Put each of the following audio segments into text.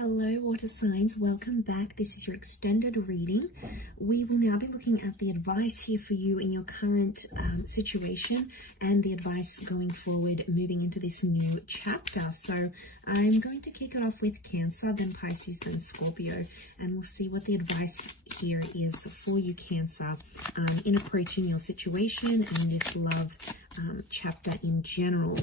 Hello, water signs. Welcome back. This is your extended reading. We will now be looking at the advice here for you in your current situation and the advice going forward, moving into this new chapter. So I'm going to kick it off with Cancer, then Pisces, then Scorpio, and we'll see what the advice here is for you, Cancer, in approaching your situation and this love chapter in general.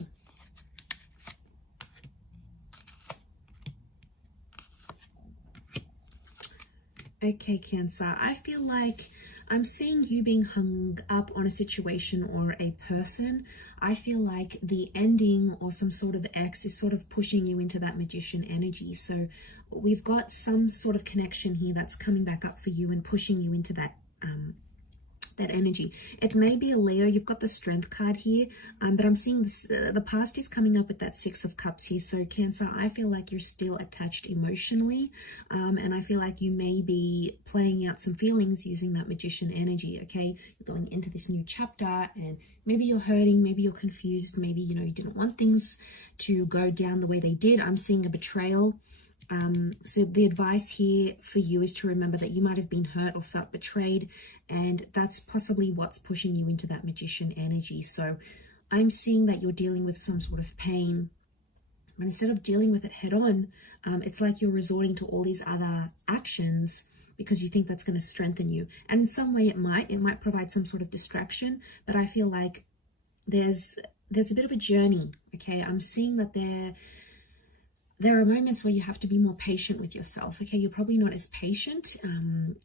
Okay, Cancer, I feel like I'm seeing you being hung up on a situation or a person. I feel like the ending or some sort of X is sort of pushing you into that Magician energy. So we've got some sort of connection here that's coming back up for you and pushing you into that energy. It may be a Leo. You've got the Strength card here, but I'm seeing this, the past is coming up with that Six of Cups here. So Cancer, I feel like you're still attached emotionally, and I feel like you may be playing out some feelings using that Magician energy. Okay, you're going into this new chapter and maybe you're hurting, maybe you're confused, maybe you didn't want things to go down the way they did. I'm seeing a betrayal. So the advice here for you is to remember that you might have been hurt or felt betrayed, and that's possibly what's pushing you into that Magician energy. So I'm seeing that you're dealing with some sort of pain, but instead of dealing with it head on, it's like you're resorting to all these other actions because you think that's going to strengthen you. And in some way it might provide some sort of distraction, but I feel like there's a bit of a journey. Okay, I'm seeing that there are moments where you have to be more patient with yourself. Okay, you're probably not as patient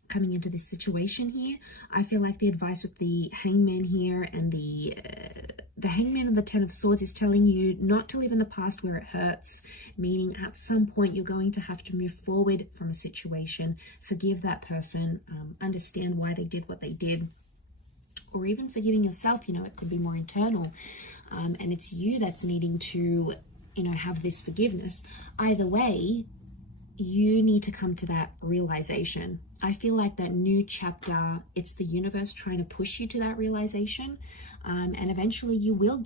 coming into this situation here. I feel like the advice with the Hangman here and the Hangman and the Ten of Swords is telling you not to live in the past where it hurts, meaning at some point you're going to have to move forward from a situation, forgive that person, understand why they did what they did, or even forgiving yourself. It could be more internal, and it's you that's needing to have this forgiveness. Either way, you need to come to that realization. I feel like that new chapter, it's the universe trying to push you to that realization, and eventually you will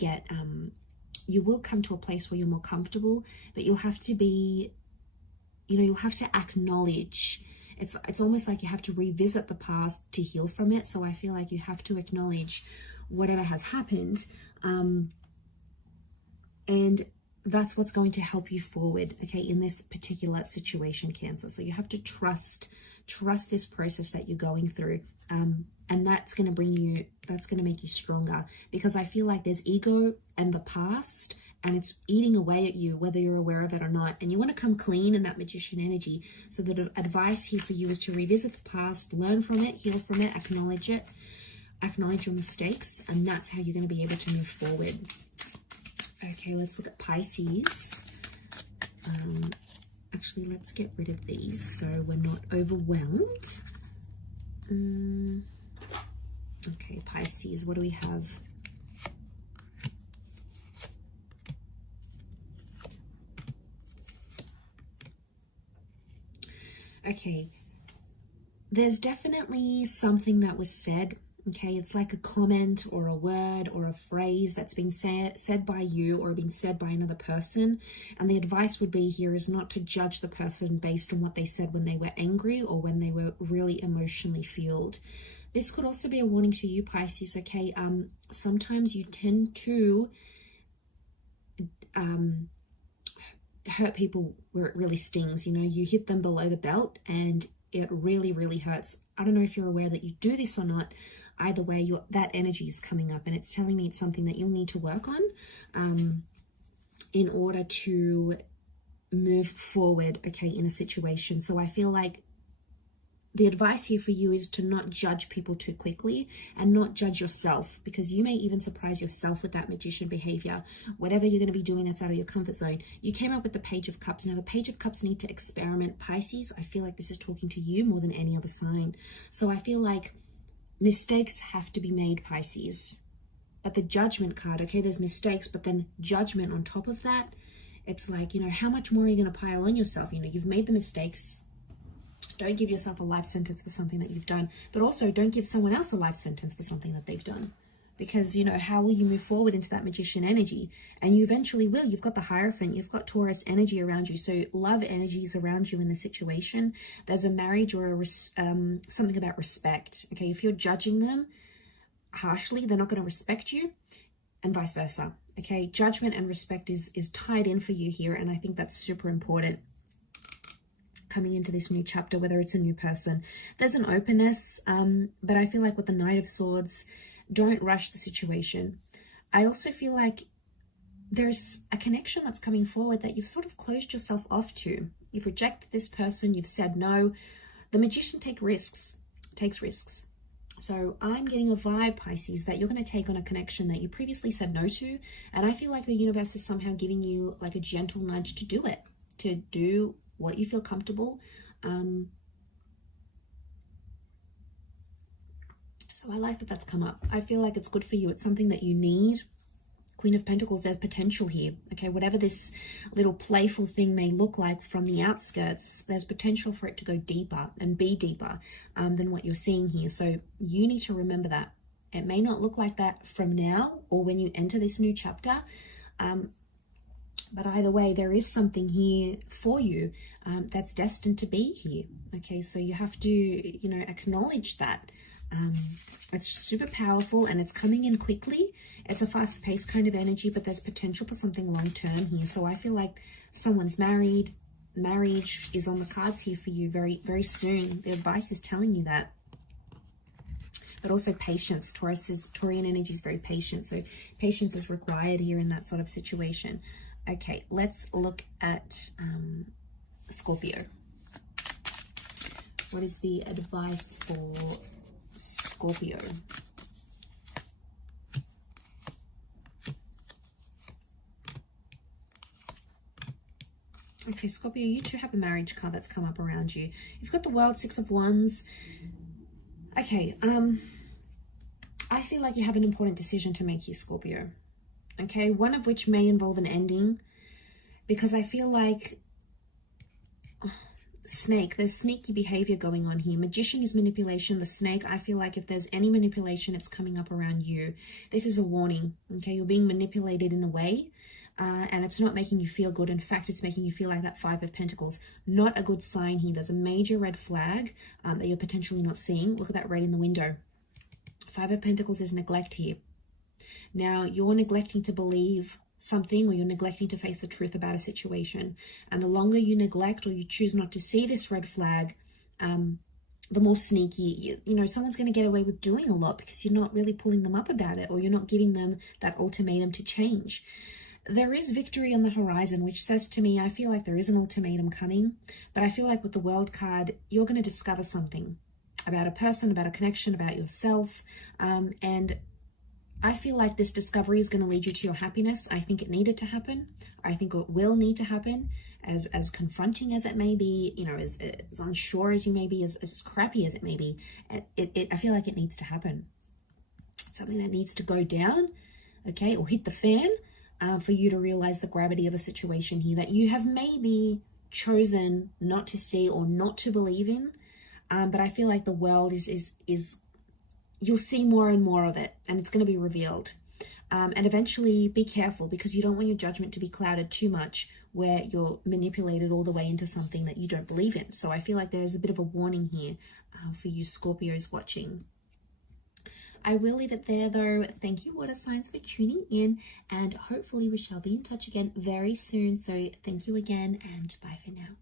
come to a place where you're more comfortable, but you'll have to be, you'll have to acknowledge. It's almost like you have to revisit the past to heal from it. So I feel like you have to acknowledge whatever has happened, and that's what's going to help you forward, okay, in this particular situation, Cancer. So you have to trust this process that you're going through, and that's going to make you stronger, because I feel like there's ego and the past, and it's eating away at you, whether you're aware of it or not, and you want to come clean in that Magician energy. So the advice here for you is to revisit the past, learn from it, heal from it, acknowledge your mistakes, and that's how you're going to be able to move forward. Okay, let's look at Pisces. Actually, let's get rid of these so we're not overwhelmed. Okay, Pisces, what do we have? Okay, there's definitely something that was said. Okay, it's like a comment or a word or a phrase that's been said by you or been said by another person. And the advice would be here is not to judge the person based on what they said when they were angry or when they were really emotionally fueled. This could also be a warning to you, Pisces, okay? Sometimes you tend to hurt people where it really stings. You hit them below the belt and it really, really hurts. I don't know if you're aware that you do this or not. Either way, that energy is coming up, and it's telling me it's something that you'll need to work on in order to move forward, okay, in a situation. So I feel like the advice here for you is to not judge people too quickly and not judge yourself, because you may even surprise yourself with that Magician behavior. Whatever you're going to be doing that's out of your comfort zone. You came up with the Page of Cups. Now, the Page of Cups need to experiment. Pisces, I feel like this is talking to you more than any other sign. So I feel like mistakes have to be made, Pisces. But the Judgment card, okay, there's mistakes, but then judgment on top of that. It's like, how much more are you going to pile on yourself? You've made the mistakes. Don't give yourself a life sentence for something that you've done, but also don't give someone else a life sentence for something that they've done. because, you know, how will you move forward into that Magician energy? And you eventually will. You've got the Hierophant, you've got Taurus energy around you, so love energy is around you in the situation. There's a marriage or a something about respect. Okay, if you're judging them harshly, they're not going to respect you, and vice versa. Okay, judgment and respect is tied in for you here, and I think that's super important coming into this new chapter, whether it's a new person. There's an openness, but I feel like with the Knight of Swords, don't rush the situation. I also feel like there's a connection that's coming forward that you've sort of closed yourself off to. You've rejected this person, you've said no. The Magician takes risks. So I'm getting a vibe, Pisces, that you're going to take on a connection that you previously said no to. And I feel like the universe is somehow giving you like a gentle nudge to do it, to do what you feel comfortable. So I like that that's come up. I feel like it's good for you. It's something that you need. Queen of Pentacles, there's potential here. Okay, whatever this little playful thing may look like from the outskirts, there's potential for it to go deeper and be deeper than what you're seeing here. So you need to remember that. It may not look like that from now or when you enter this new chapter, but either way, there is something here for you that's destined to be here. Okay, so you have to, you know, acknowledge that. It's super powerful and it's coming in quickly. It's a fast-paced kind of energy, but there's potential for something long-term here. So I feel like someone's married. Marriage is on the cards here for you very, very soon. The advice is telling you that. But also patience. Taurian energy is very patient. So patience is required here in that sort of situation. Okay, let's look at Scorpio. What is the advice for Scorpio? Okay, Scorpio, you too have a marriage card that's come up around you. You've got the World, Six of Wands. Okay, I feel like you have an important decision to make here, Scorpio. Okay, one of which may involve an ending, because I feel like Snake, there's sneaky behavior going on here. Magician is manipulation. The Snake, I feel like if there's any manipulation, it's coming up around you. This is a warning. Okay, you're being manipulated in a way, and it's not making you feel good. In fact, it's making you feel like that Five of Pentacles. Not a good sign here. There's a major red flag that you're potentially not seeing. Look at that red in the window. Five of Pentacles is neglect here. Now, you're neglecting to believe something, or you're neglecting to face the truth about a situation. And the longer you neglect or you choose not to see this red flag, the more sneaky, you know, someone's going to get away with doing a lot because you're not really pulling them up about it, or you're not giving them that ultimatum to change. There is victory on the horizon, which says to me, I feel like there is an ultimatum coming, but I feel like with the World card, you're going to discover something about a person, about a connection, about yourself, and I feel like this discovery is going to lead you to your happiness. I think it needed to happen. I think it will need to happen, as confronting as it may be, you know, as unsure as you may be, as crappy as it may be. I feel like it needs to happen. It's something that needs to go down, okay, or hit the fan for you to realize the gravity of a situation here that you have maybe chosen not to see or not to believe in. But I feel like the world is you'll see more and more of it, and it's going to be revealed. And eventually be careful, because you don't want your judgment to be clouded too much where you're manipulated all the way into something that you don't believe in. So I feel like there is a bit of a warning here for you Scorpios watching. I will leave it there though. Thank you, water signs, for tuning in, and hopefully we shall be in touch again very soon. So thank you again, and bye for now.